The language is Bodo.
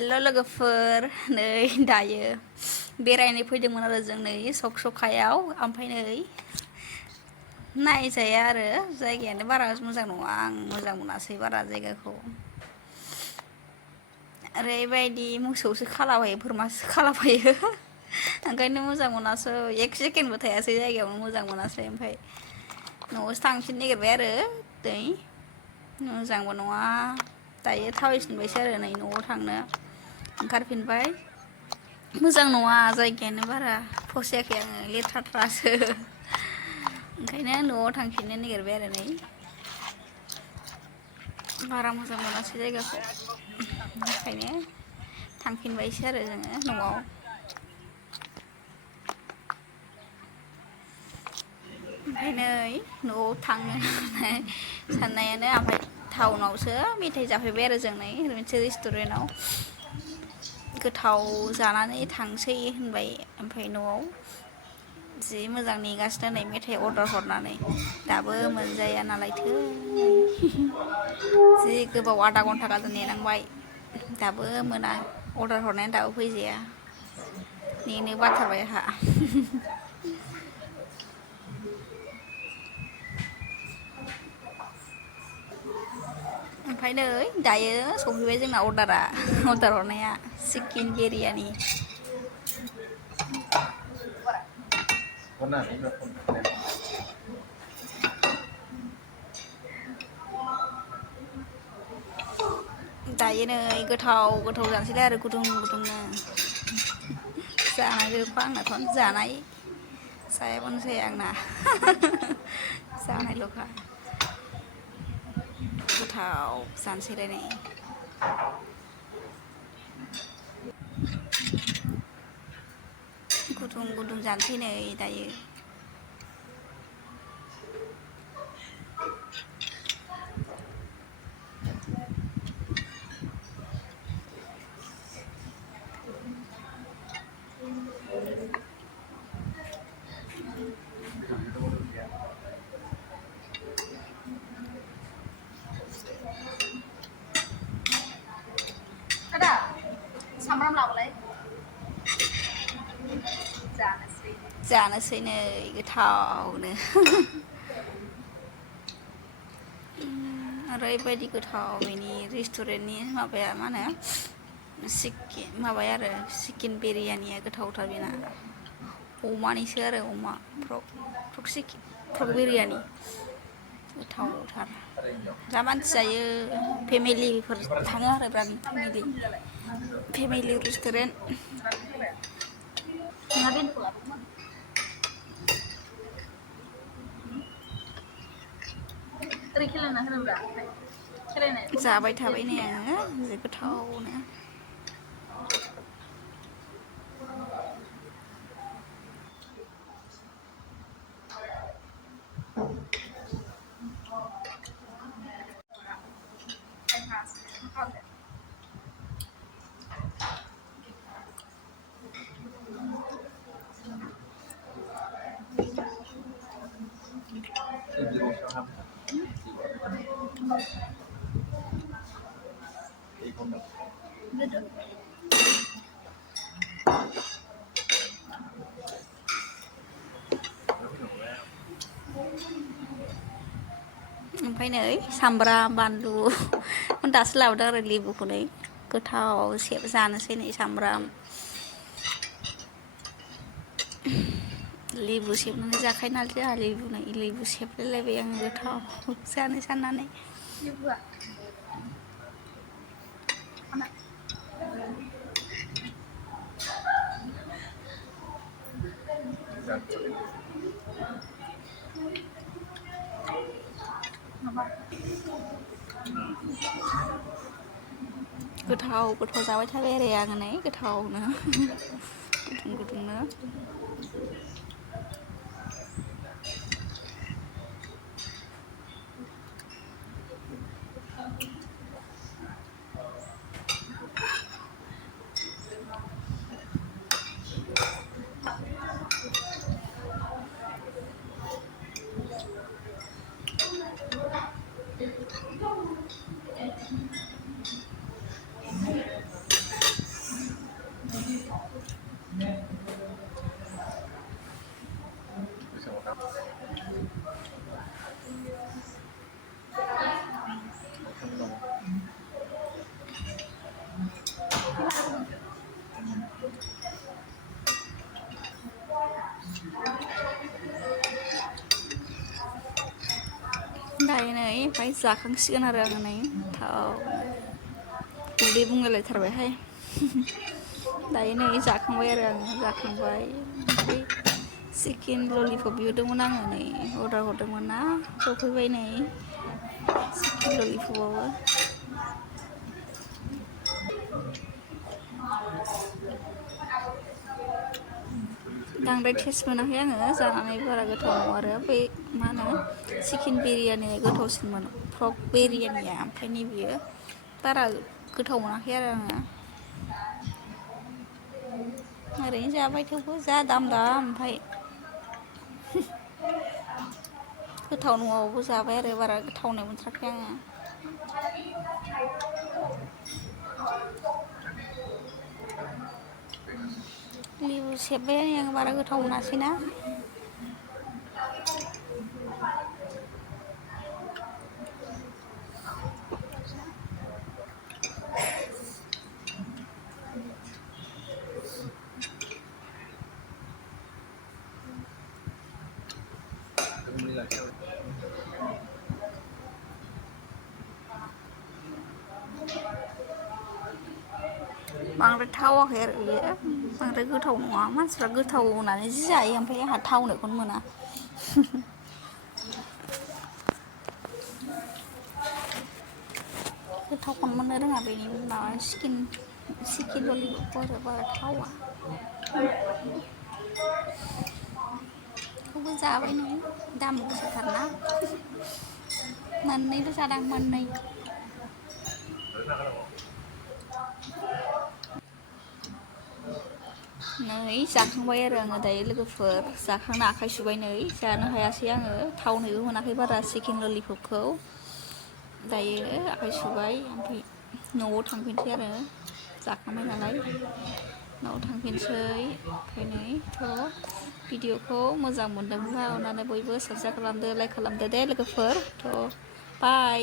हेल' लोगोफोर नै दायो बेरायनो फैदोंमोन आरो जों नै सखायाव ओमफ्राय नै नायजाया आरो जायगायानो बारा मोजां नङा आं मोजां मोनासै बारा जायगाखौ ओरैबायदि मोसौसो खालाबायो बोरमासो खालाबायो ओंखायनो मोजां मोनासै एक सेकेन्डबो थायासै जायगायावनो मोजां मोनासै ओमफ्राय न'आवसो थांफिननो नागिरबाय आरो दै मोजांबो नङा दायो थाबायफिनबायसो आरो नै न'आव थांनो ओंखारफिनबाय मोजां नङा जायगायानो बारा फसायाखै आङो लेथ्राथ्रासो ओंखायनो न'आव थांफिननो नागिरबाय आरो नै बारा मोजां मोनासै जायगाखौ ओंखायनो थांफिनबायसो आरो जोङो न'आव ओमफ्राय नै न'आव थांनो साननायानो ओमफ्राय टाउनावसो मेथाइ जाफैबाय आरो जों नै मोनसे रेस्टुरेन्टाव गोथाव जानानै थांसै होनबाय ओमफ्राय न'आव जि मोजां नेगासिनो नै मेथाइ अर्डार हरनानै दाबो मोनजाया नालायथो जि गोबाव आधा घन्टा गाहाम नेनांबाय दाबो मोना अर्डार हरनायानो दाबो फैजाया नेनो बाथारबाय आंहा ओमफ्राय नै दायो सफैबाय जोंना अर्डार हरनाया चिकेन बिरियानि दायो नै गोथाव जानोसैलाय आरो गुदुं गुदुंनो जानांगौखौ आंनाथ' जानाय जायाबानो जाया आंना जानायल'खा गोथाव जानोसैलाय नै गुदुं गुदुं जानोसै नै दायो सामब्राम लाबोलाय जानोसै नै गोथावनो ओरैबायदि गोथाव बेनि रेस्टुरेन्टनि माबाया मा होनो माबाया आरो चिकेन बिरियानिया गोथावथार बेना अमानिसो आरो अमा पर्क बिरियानि गोथावथार जा मानसि जायो फेमिलिफोर थाङो आरो बिराद फेमिलि रेस्टुरेन्ट जाबाय थाबाय नै आङो जि गोथावनो ओमफ्राय नै सामब्राम बानलु दासो लाबोदों आरो लेबुखौ नै गोथाव जानोसै नै सामब्राम लेबु सेबनानै जाखायो नालाय जोंहा लेबु सेबलायलायबाय आङो गोथाव जानो साननानै गोथाव जाबाय थाबाय आरो आङो नै गोथावनो गुदुं गुदुंनो ओमफ्राय जाखांसिगोन आरो आङो नै थाव उदै बुंलायलायथारबायहाय दायो नै जाखांबाय आरो आङो जाखांबाय ओमफ्राय चिकेन ललिपप बिहरदोंमोन आङो नै अर्डार हरदोंमोन ना सफैबाय नै चिकेन ललिपपआबो बांद्राय टेस्ट मोनाखै आङो जानानै बारा गोथाव नङा आरो बै मा होनो चिकेन बिरियानिया गोथावसिनमोन पर्क बिरियानिया ओमफ्राय नैबेयो बारा गोथाव मोनाखै आरो आङो ओरैनो जाबाय थेवबो जा दाम ओमफ्राय गोथाव नङाबाबो जाबाय आरो बारा थावनाय मोनथाराखै आङो लेबु सेबबाय आं बारा गोथाव मोनासैना बांद्राय थावाखै आरो बेयो बांद्राय गोथाव नङा मानसिफ्रा गोथाव होननानै जि जायो ओमफ्राय आंहा थावनायखौनो मोना गोथावखौनो मोननो रोङा बेनि माबा चिकेन ललिपपखौ आरो बारा थावा थेवबो जाबाय नै दाम गोसाथारना मोननैल' जादां मोननै नै जाखांबाय आरो आङो दायो लोगोफोर जाखांना आखाइ सुबाय नै जानो हायासै आङो थावनायबो मोनाखै बारा चिकेन ललिपपखौ दायो आखाइ सुबाय ओमफ्राय न'आव थांफिनसै आरो जाखांबाय नालाय न'आव थांफिनसै ओमफ्राय नै थ' भिडिअखौ मोजां मोनदोंब्ला अननानै बयबो साबसक्राइब खालामदो लाइक खालामदो दे लोगोफोर थ' बाय